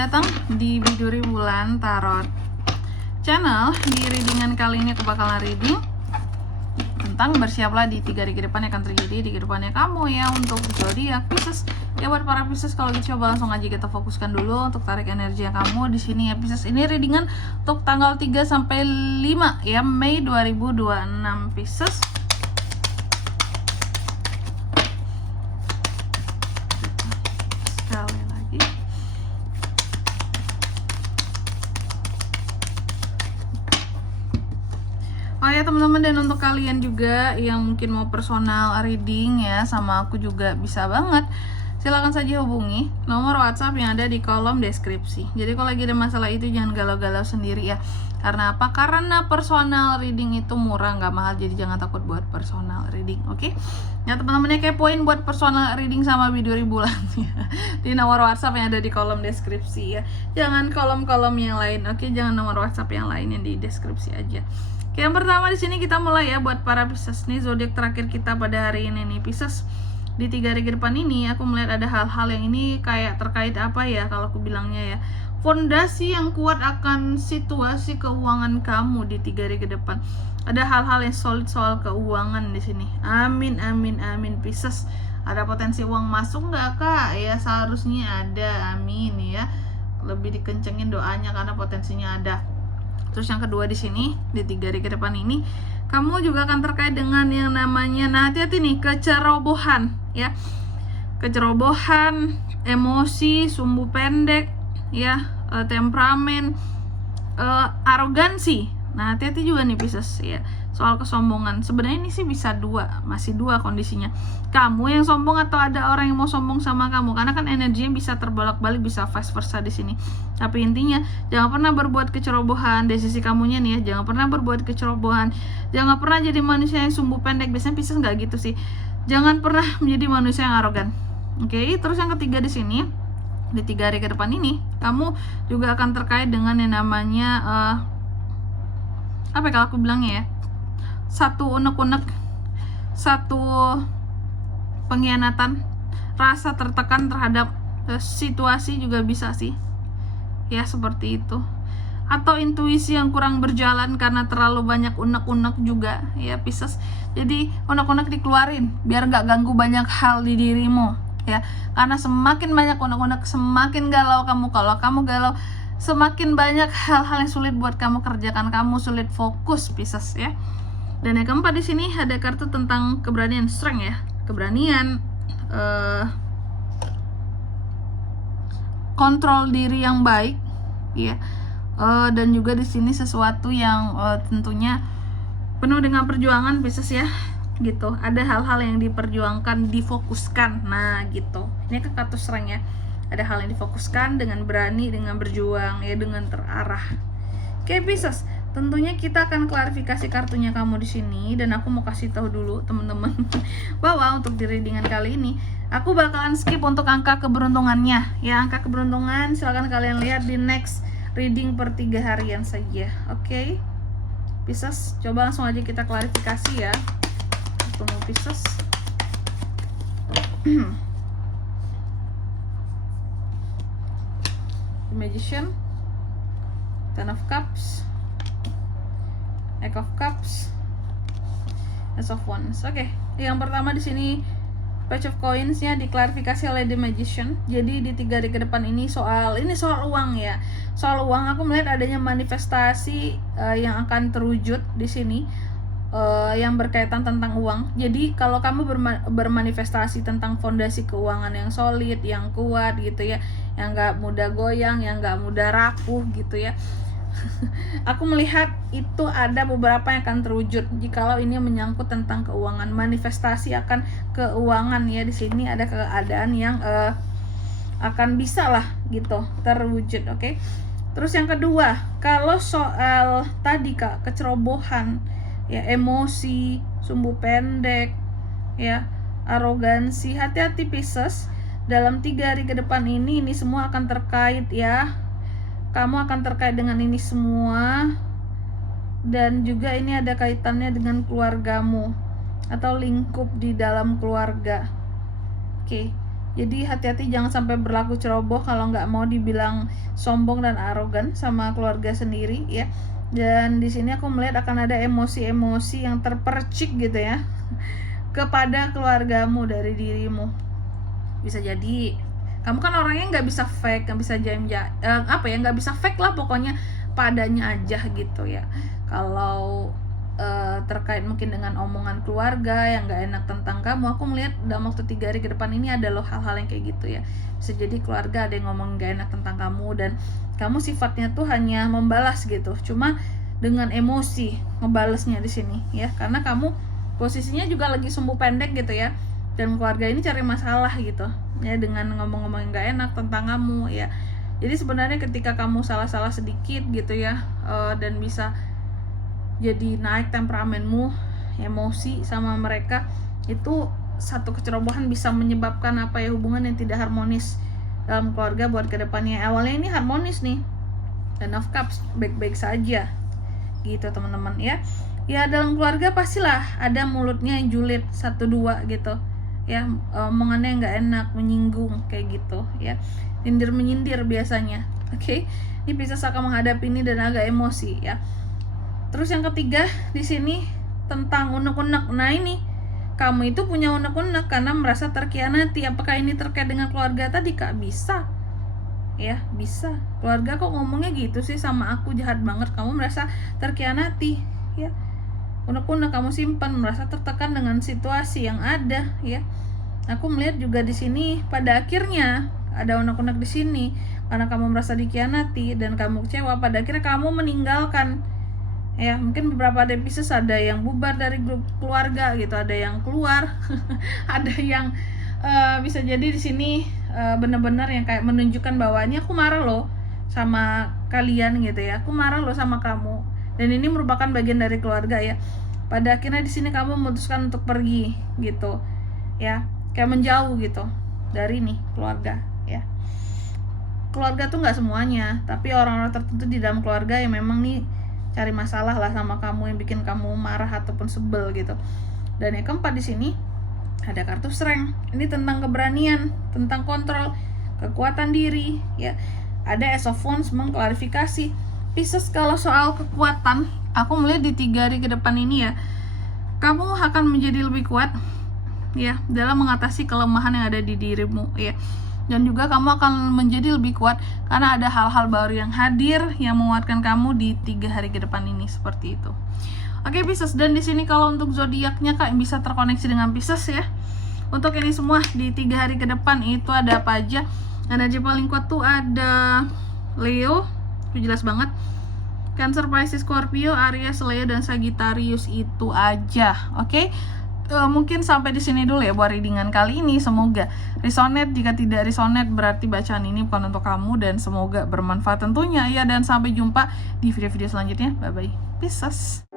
datang di Biduri Bulan Tarot Channel. Di readingan kali ini aku bakalan reading tentang bersiaplah di 3 hari ke depan yang akan terjadi di kehidupannya kamu ya, untuk zodiak Pisces. Ya buat para Pisces, kalau gitu coba langsung aja kita fokuskan dulu untuk tarik energi yang kamu di sini ya Pisces. Ini readingan untuk tanggal 3 sampai 5 ya Mei 2026 Pisces. Sekali lagi. Oh ya teman-teman, dan untuk kalian juga yang mungkin mau personal reading ya sama aku juga bisa banget. Silahkan saja hubungi nomor WhatsApp yang ada di kolom deskripsi. Jadi kalau lagi ada masalah itu jangan galau-galau sendiri ya. Karena apa? Karena personal reading itu murah, nggak mahal. Jadi jangan takut buat personal reading, oke? Ya teman-teman, kepoin buat personal reading sama Biduri Bulan ya, di nomor WhatsApp yang ada di kolom deskripsi ya. Jangan kolom-kolom yang lain, oke? Jangan nomor WhatsApp yang lain yang di deskripsi aja. Oke, yang pertama di sini kita mulai ya buat para Pisces nih, zodiak terakhir kita pada hari ini nih Pisces. Di 3 hari ke depan ini aku melihat ada hal-hal yang ini kayak terkait apa ya, kalau aku bilangnya ya, fondasi yang kuat akan situasi keuangan kamu di 3 hari ke depan. Ada hal-hal yang solid soal keuangan di sini. Amin amin amin Pisces. Ada potensi uang masuk nggak kak? Ya seharusnya ada, amin ya. Lebih dikencengin doanya karena potensinya ada. Terus yang kedua di sini di 3 hari ke depan ini kamu juga akan terkait dengan yang namanya, nah hati-hati nih, kecerobohan ya, kecerobohan, emosi, sumbu pendek ya, temperamen, arogansi. Nah hati-hati juga nih Pisces ya, soal kesombongan. Sebenarnya ini sih bisa masih dua kondisinya, kamu yang sombong atau ada orang yang mau sombong sama kamu, karena kan energinya bisa terbolak-balik, bisa vice versa di sini. Tapi intinya jangan pernah berbuat kecerobohan. Dari sisi kamunya nih ya, jangan pernah berbuat kecerobohan, jangan pernah jadi manusia yang sumbu pendek. Biasanya Pisces nggak gitu sih, jangan pernah menjadi manusia yang arogan. Oke, terus yang ketiga di sini di 3 hari ke depan ini kamu juga akan terkait dengan yang namanya apa ya, kalau aku bilangnya ya, satu unek-unek, satu pengkhianatan, rasa tertekan terhadap situasi juga bisa sih ya, seperti itu. Atau intuisi yang kurang berjalan karena terlalu banyak unek-unek juga ya Pisces. Jadi unek-unek dikeluarin biar nggak ganggu banyak hal di dirimu ya, karena semakin banyak unek-unek semakin galau kamu. Kalau kamu galau semakin banyak hal-hal yang sulit buat kamu kerjakan, kamu sulit fokus Pisces ya. Dan yang keempat di sini ada kartu tentang keberanian, strength ya, keberanian, kontrol diri yang baik ya, dan juga di sini sesuatu yang tentunya penuh dengan perjuangan Pisces ya, gitu. Ada hal-hal yang diperjuangkan, difokuskan, nah gitu. Ini kan kartu strength ya, ada hal yang difokuskan dengan berani, dengan berjuang ya, dengan terarah. Oke Pisces, tentunya kita akan klarifikasi kartunya kamu di sini, dan aku mau kasih tahu dulu teman-teman bahwa untuk di readingan kali ini aku bakalan skip untuk angka keberuntungannya ya. Angka keberuntungan silakan kalian lihat di next reading per 3 harian saja. Oke Pisces, coba langsung aja kita klarifikasi ya. Tunggu Pisces. The Magician, Ten of Cups, Eight of Cups, Ace of Wands. Oke, yang pertama di sini Page of Coins-nya diklarifikasi oleh The Magician. Jadi di 3 hari ke depan ini soal uang ya. Soal uang aku melihat adanya manifestasi yang akan terwujud di sini. Yang berkaitan tentang uang. Jadi kalau kamu bermanifestasi tentang fondasi keuangan yang solid, yang kuat gitu ya, yang gak mudah goyang, yang gak mudah rapuh gitu ya, aku melihat itu ada beberapa yang akan terwujud jikalau ini menyangkut tentang keuangan, manifestasi akan keuangan ya. Di sini ada keadaan yang akan bisa lah gitu terwujud. Oke. Terus yang kedua, kalau soal tadi kak, kecerobohan ya, emosi, sumbu pendek ya, arogansi, hati-hati Pisces. Dalam 3 hari ke depan ini semua akan terkait ya, kamu akan terkait dengan ini semua. Dan juga ini ada kaitannya dengan keluargamu atau lingkup di dalam keluarga. Oke, Jadi hati-hati jangan sampai berlaku ceroboh kalau nggak mau dibilang sombong dan arogan sama keluarga sendiri ya. Dan di sini aku melihat akan ada emosi-emosi yang terpercik gitu ya kepada keluargamu dari dirimu. Bisa jadi kamu kan orangnya nggak bisa fake, nggak bisa nggak bisa fake lah pokoknya, padanya aja gitu ya. Kalau terkait mungkin dengan omongan keluarga yang gak enak tentang kamu, aku melihat dalam waktu 3 hari ke depan ini ada loh hal-hal yang kayak gitu ya. Bisa jadi keluarga ada yang ngomong gak enak tentang kamu dan kamu sifatnya tuh hanya membalas gitu, cuma dengan emosi ngebalesnya di sini ya, karena kamu posisinya juga lagi sumbu pendek gitu ya, dan keluarga ini cari masalah gitu ya dengan ngomong-ngomong yang gak enak tentang kamu ya. Jadi sebenarnya ketika kamu salah-salah sedikit gitu ya, dan bisa jadi naik temperamenmu, emosi sama mereka, itu satu kecerobohan bisa menyebabkan apa ya, hubungan yang tidak harmonis dalam keluarga buat kedepannya. Awalnya ini harmonis nih, Ten of Cups baik-baik saja gitu teman-teman ya. Ya dalam keluarga pastilah ada mulutnya yang julid 1-2 gitu ya, omongannya nggak enak, menyinggung kayak gitu ya, nyindir menyindir biasanya. Oke, ini bisa akan menghadapi ini dan agak emosi ya. Terus yang ketiga di sini tentang unek-unek. Nah ini kamu itu punya unek-unek karena merasa terkhianati. Apakah ini terkait dengan keluarga tadi Kak? Bisa ya, bisa. Keluarga kok ngomongnya gitu sih sama aku, jahat banget. Kamu merasa terkhianati ya. Unek-unek kamu simpan, merasa tertekan dengan situasi yang ada ya. Aku melihat juga di sini pada akhirnya ada unek-unek di sini karena kamu merasa dikhianati dan kamu kecewa. Pada akhirnya kamu meninggalkan ya, mungkin beberapa episode ada yang bubar dari grup keluarga gitu, ada yang keluar ada yang bisa jadi di sini benar-benar yang kayak menunjukkan bahwa ini aku marah loh sama kalian gitu ya, aku marah loh sama kamu, dan ini merupakan bagian dari keluarga ya. Pada akhirnya di sini kamu memutuskan untuk pergi gitu ya, kayak menjauh gitu dari nih keluarga ya. Keluarga tuh nggak semuanya, tapi orang-orang tertentu di dalam keluarga yang memang nih cari masalah lah sama kamu, yang bikin kamu marah ataupun sebel gitu. Dan yang keempat di sini ada kartu Strength. Ini tentang keberanian, tentang kontrol, kekuatan diri ya. Ada Ace of Wands mengklarifikasi. Pisces, kalau soal kekuatan, aku melihat di 3 hari ke depan ini ya, kamu akan menjadi lebih kuat ya dalam mengatasi kelemahan yang ada di dirimu ya. Dan juga kamu akan menjadi lebih kuat karena ada hal-hal baru yang hadir yang menguatkan kamu di 3 hari ke depan ini, seperti itu. Oke Pisces, dan di sini kalau untuk zodiaknya Kak bisa terkoneksi dengan Pisces ya. Untuk ini semua di 3 hari ke depan itu ada apa aja? Energi paling kuat tuh ada Leo, itu jelas banget. Cancer, Pisces, Scorpio, Aries, Leo, dan Sagittarius, itu aja. Oke? Mungkin sampai di sini dulu ya buat readingan kali ini. Semoga resonate. Jika tidak resonate berarti bacaan ini bukan untuk kamu, dan semoga bermanfaat tentunya ya. Dan sampai jumpa di video-video selanjutnya. Bye bye. Pisces.